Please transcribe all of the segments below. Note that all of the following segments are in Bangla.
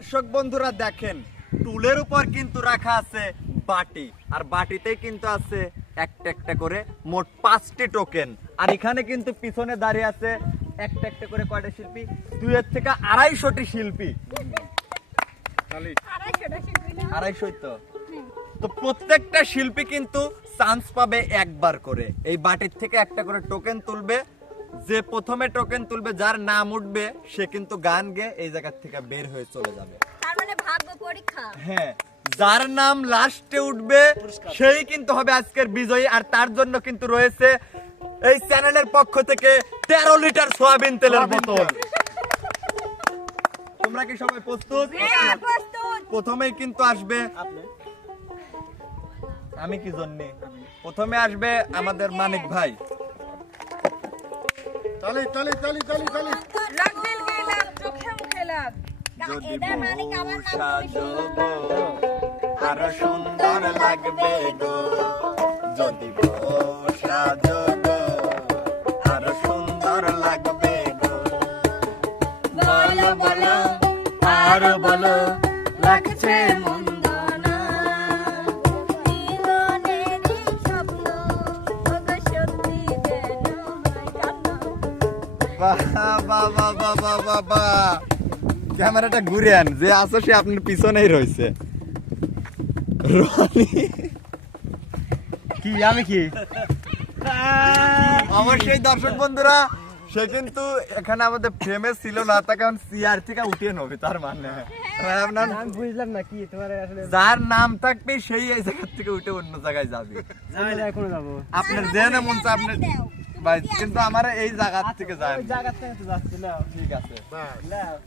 দর্শক বন্ধুরা দেখেন, টুলের উপর কিন্তু রাখা আছে বাটি। আর বাটিতে কিন্তু আছে একটা একটা করে মোট পাঁচটি টোকেন আর এখানে কিন্তু পিছনে দাঁড়িয়ে আছে একটা একটা করে কয়টা শিল্পী? দুইয়ের থেকে আড়াইশোটি শিল্পী। আড়াইশোই তো। তো প্রত্যেকটা শিল্পী কিন্তু চান্স পাবে একবার করে। এই বাটির থেকে একটা করে টোকেন তুলবে। যে প্রথমে টোকেন তুলবে যার নাম উঠবে সে কিন্তু গান গেয়ে এই জায়গা থেকে বের হয়ে চলে যাবে। তার মানে ভাগ্য পরীক্ষা। হ্যাঁ যার নাম লাস্টে উঠবে সেই কিন্তু হবে আজকের বিজয়ী আর তার জন্য কিন্তু রয়েছে এই চ্যানেলের পক্ষ থেকে তেরো লিটার সয়াবিন তেলের বোতল। তোমরা কি সবাই প্রস্তুত? হ্যাঁ, প্রস্তুত। প্রথমেই কিন্তু আসবে আমি কি জন্যে? প্রথমে আসবে আমাদের মানিক ভাই। তালি তালি তালি তালি তালি। লাগ দিল গে লাগ চোখে মুখে লাগ যদি নাম আরও সুন্দর লাগবে গো। বাবা। ক্যামেরাটা ঘুরে আন যে সে আপনার পিছনেই রয়েছে। কি আমি কি? অবশ্যই দর্শক বন্ধুরা সে কিন্তু এখানে আমাদের ফ্রেমে ছিল না তাকে এখন সিআর থেকে উঠিয়ে নেবে তার মানে। বুঝলাম না কি তোমার আসলে যার নাম থাকবে সেই এই জায়গা থেকে উঠে অন্য জায়গায় যাবে। আপনার জেনে মন চায় আপনার ভাই কিন্তু আমার এই জায়গা থেকে যায় ওই জায়গা থেকে তো যাচ্ছি না ঠিক আছে।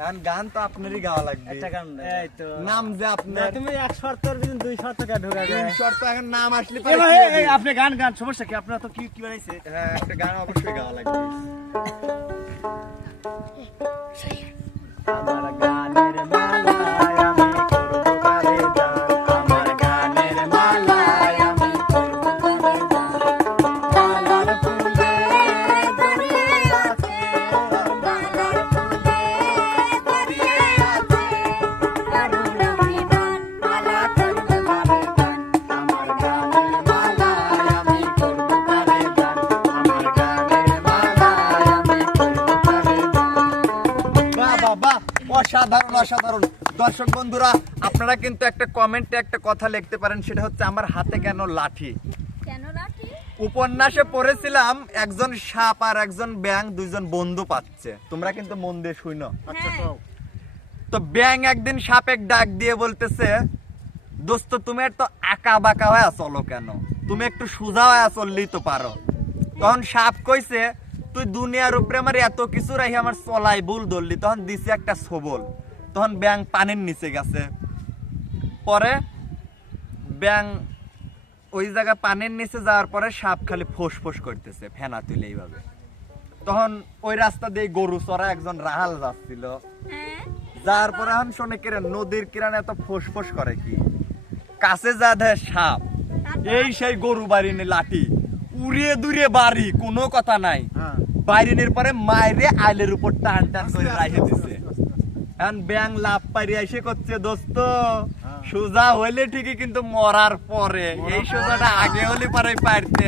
এখন গান তো আপনারই গাওয়া লাগবে। একটা গান এই তো। নাম যে আপনি আপনার তুমি এক শর্তর দিন দুই শর্ত কে ঢোকা তিন শর্ত এখন নাম আসলে পরে এই, আপনি গান গান সমস্যা কি? আপনারা তো কি কি বানাইছে? হ্যাঁ একটা গান অবশ্যই গাওয়া লাগবে। অসাধারণ। দর্শক বন্ধুরা আপনারা কিন্তু একটা কমেন্টে একটা কথা লিখতে পারেন সেটা হচ্ছে আমার হাতে কেন লাঠি? উপন্যাসে পড়েছিলাম একজন সাপ আর একজন ব্যাং দুইজন বন্ধু পাচ্ছে। তোমরা কিন্তু মন দিয়ে শুনো হ্যাঁ। তো ব্যাং একদিন সাপের ডাক দিয়ে বলতেছে দোস্ত তুমি একটু আঁকা বাঁকা হয়ে চলো কেন? তুমি একটু সোজা হয়ে চললেই তো পারো। তখন সাপ কইছে তুই দুনিয়ার উপরে আমার এত কিছু রাখি আমার চলাই ভুল ধরলি। তখন দিছে একটা সবল। তখন ব্যাং পানির নিচে গেছে। পরে ব্যাং ওই জায়গা পানির নিচে যাওয়ার পরে সাপ খালি ফোস ফোস করতেছে ফেনা তুলে এইভাবে। তখন ওই রাস্তা দিয়ে গরু চড়া একজন রাহাল যাচ্ছিল। হ্যাঁ? যার পরে এখন শোনে কিরে নদীর কিরানে এত ফোসফোস করে কি? কাছে যা দেয় সাপ এই সেই গরু বাড়িনি লাঠি। উড়িয়ে দূরে বাড়ি কোনো কথা নাই। বাইরে বাইরিনের পরে মাইরে আইলের উপর টান টান করে রাখে দিছে। এখন ব্যাং লাভ পারি এসে করছে দোস্ত। সোজা হইলে ঠিকই কিন্তু মরার পরে। এই সোজাটা আগে হলে পরে পারতে।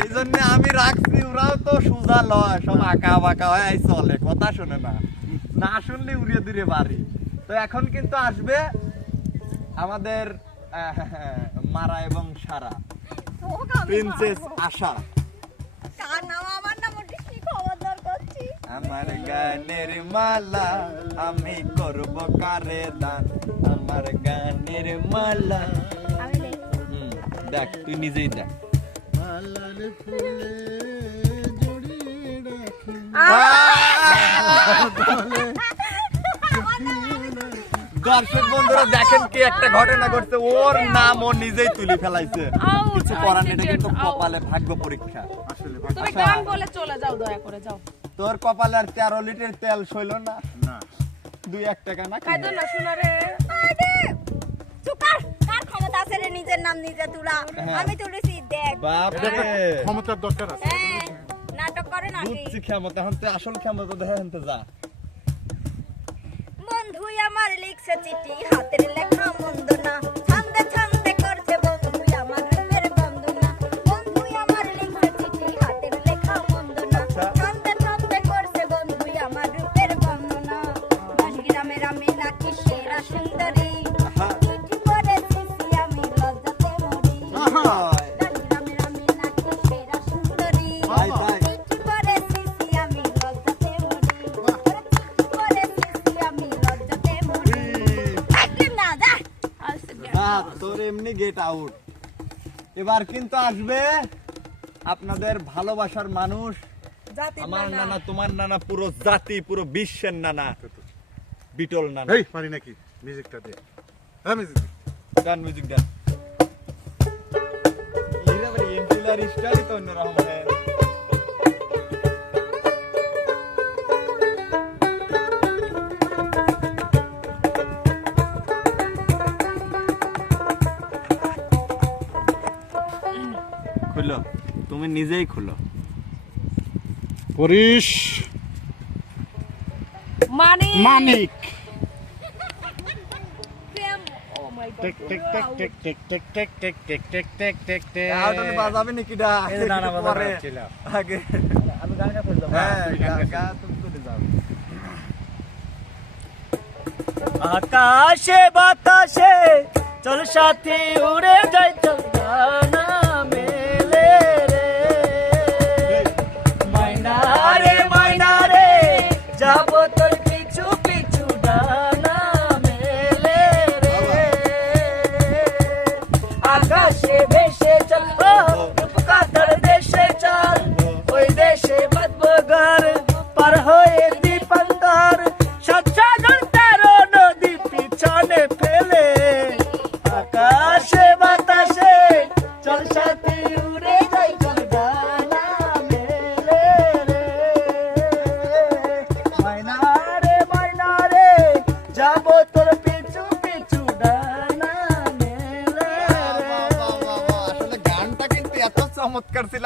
এই জন্য আমি রাখছি ওরাও তো সোজা লয় সব আঁকা বাঁকা হয় চলে কথা শুনে না। না শুনলে উড়িয়ে দূরে বাড়ি। তো এখন কিন্তু আসবে আমাদের মারা এবং সারা। প্রিন্সেস আশা। আমার গানের মালা আমি করব কারে দান? আমার গানের মালা। দেখ তুই নিজেই দেখ। দর্শক বন্ধুরা দেখেন কি একটা ঘটনা ঘটছে। ওর নাম ও নিজেই তুলে ফেলাইছে। কিছু করার নেই এটা কিন্তু কপালে ভাগ্য পরীক্ষা। আসলে তুমি। গান বলে চলে যাও দয়া করে যাও। তোর কপালে আর তেরো লিটার তেল সইল না। না। দুই এক টাকা না খাইতো না শোনা রে। আরে ক্ষমতা রে নিজের নাম নিজে তুলা? হ্যাঁ। আমি তুলেছি দেখ। বাপ রে। ক্ষমতার দরকার আছে। হ্যাঁ নাটক করে বুঝছি ক্ষমতা এখন আসল ক্ষমতা দেখেন তো যা। বন্ধু আমার লিখছে চিঠি হাতের লেখা মন্দ না। তোর এমনি গেট আউট এবার কিন্তু আসবে আপনাদের ভালোবাসার মানুষ। আমার নানা। তোমার নানা পুরো জাতি পুরো বিশ্বের নানা। বিটল নানা। এই পারি নাকি? মিউজিকটা দে। হ্যাঁ মিউজিক গান মিউজিক স্টাইলই তো অন্যরকম হয়। নিজেই খুলো। পরিশ। মানিক। মানিক। আকাশে বাতাসে চল সাথে উড়ে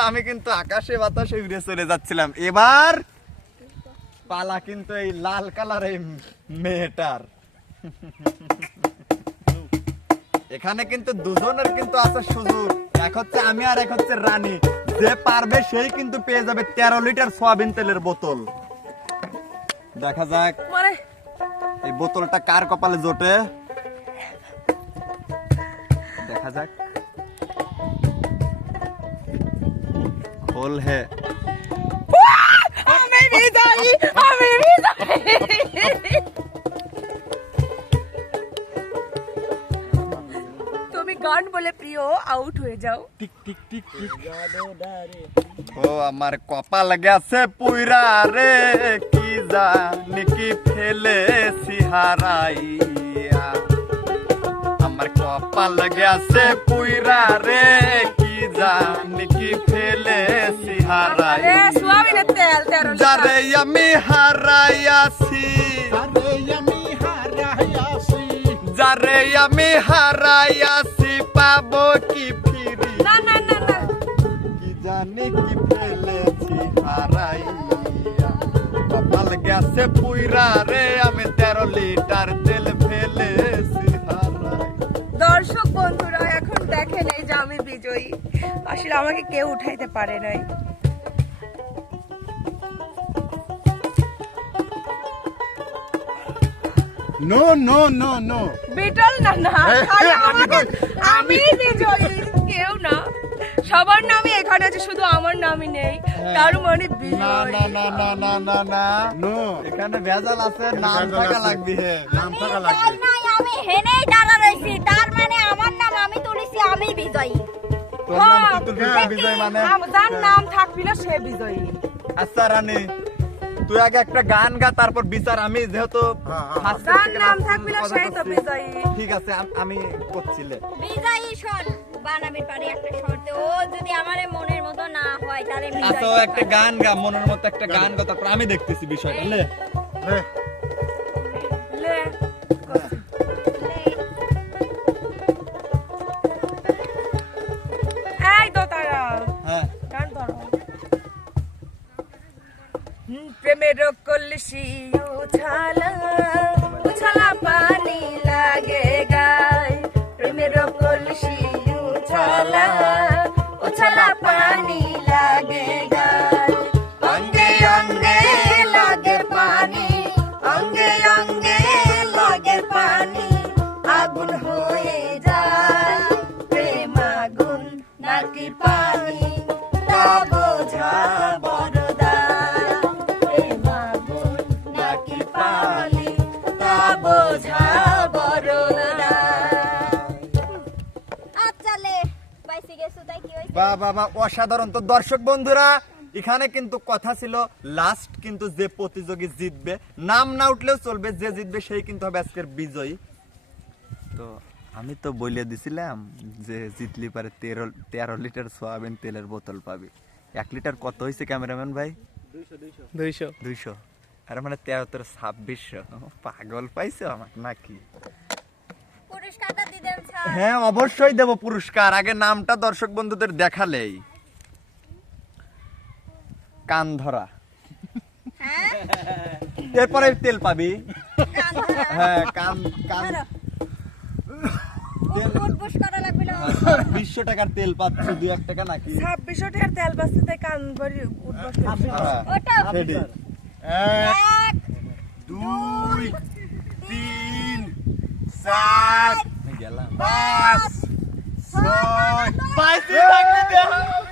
আমি কিন্তু আকাশে বাতাসে উড়ে চলে যাচ্ছিলাম। এবার পালা কিন্তু এই লাল কালার এই মেয়েটার। এখানে কিন্তু দুজনের কিন্তু আছে সুযোগ। এক হচ্ছে আমি আর এক হচ্ছে রানী। যে পারবে সেই কিন্তু পেয়ে যাবে তেরো লিটার সয়াবিন তেলের বোতল। দেখা যাক এই বোতলটা কার কপালে জোটে? দেখা যাক। খোল হে আমি বিজয়ী আমি বিজয়ী তুমি গান বলে প্রিয় আউট হয়ে যাও। Tick tick tick tick. ও আমার কপাল গেছে পুইরা রে কি জানি কি ফেলে সিহারাইয়া আমার কপাল গেছে পুইরা রে জানকি ফেলেছি হারাই যারে আমি হারাইয়াছি যারে আমি হারাইয়াছি পাবো কি ফিরি কি জানি কি ফেলেছি হারাইয়া কপাল গ্যাসে পুইরা রে আমি তেরো লিটার আসলে আমাকে কেউ উঠাইতে পারে নাই। No no no no. Beetle না না আমি কেউ না। সবার নামই এখানে আছে শুধু আমার নামই নেই। তার মানে না না না না না না না। নো। এখানে ভেজাল আছে নাম থাকা লাগবে। হে নাম থাকা আমি লাগবে। আমি হেনেই দাঁড়া রয়েছি তার মানে আমার নাম আমি তুলেছি আমি বিজয়ী। বিজয় মানে? আম- যার নাম থাকবি না সে বিজয়ী। আচ্ছা রানী তুই আগে একটা গান গা তারপর বিচার। আমি যেহেতু হ্যাঁ, হ্যাঁ। first যার থেকে নাম থাকবি না সেই তো বিজয়ী। ঠিক আছে আমি করছিলে বিজয়ী শোন বানাবির পারি একটা শর্তে। ও যদি আমার মনের মতো না হয় তাহলে আচ্ছা একটা গান গা মনের মতো একটা গান গা তারপর আমি দেখতেছি বিষয়টা লে। প্রেমের কলসি উছালা উছালা বা অসাধারণ। তো দর্শক বন্ধুরা এখানে কিন্তু কথা ছিল লাস্ট কিন্তু যে প্রতিযোগী জিতবে নাম না উঠলেও চলবে যে জিতবে সেই কিন্তু হবে আজকের বিজয়ী। তো আমি তো বলে দিছিলাম যে জিতলি পারে তেরো তেরো লিটার সোয়াবিন তেলের বোতল পাবি। এক লিটার কত হয়েছে ক্যামেরাম্যান ভাই? দুইশো দুইশো। আর মানে তেরো তেরো ছাব্বিশশো। পাগল পাইছো আমার নাকি? হ্যাঁ অবশ্যই দেব পুরস্কার। আগে নামটা দর্শক বন্ধুদের দেখালেই। কান ধরা হ্যাঁ? এরপরে তেল পাবি। হ্যাঁ কান। বিশশো টাকার তেল পাচ্ছ দুই এক টাকা নাকি ছাব্বিশশো টাকার তেল বাঁচতে তাই কান ভরি হ্যাঁ, ওটা এক দুই। Zack, pas, Soy, Pasti Taklidah. Ya.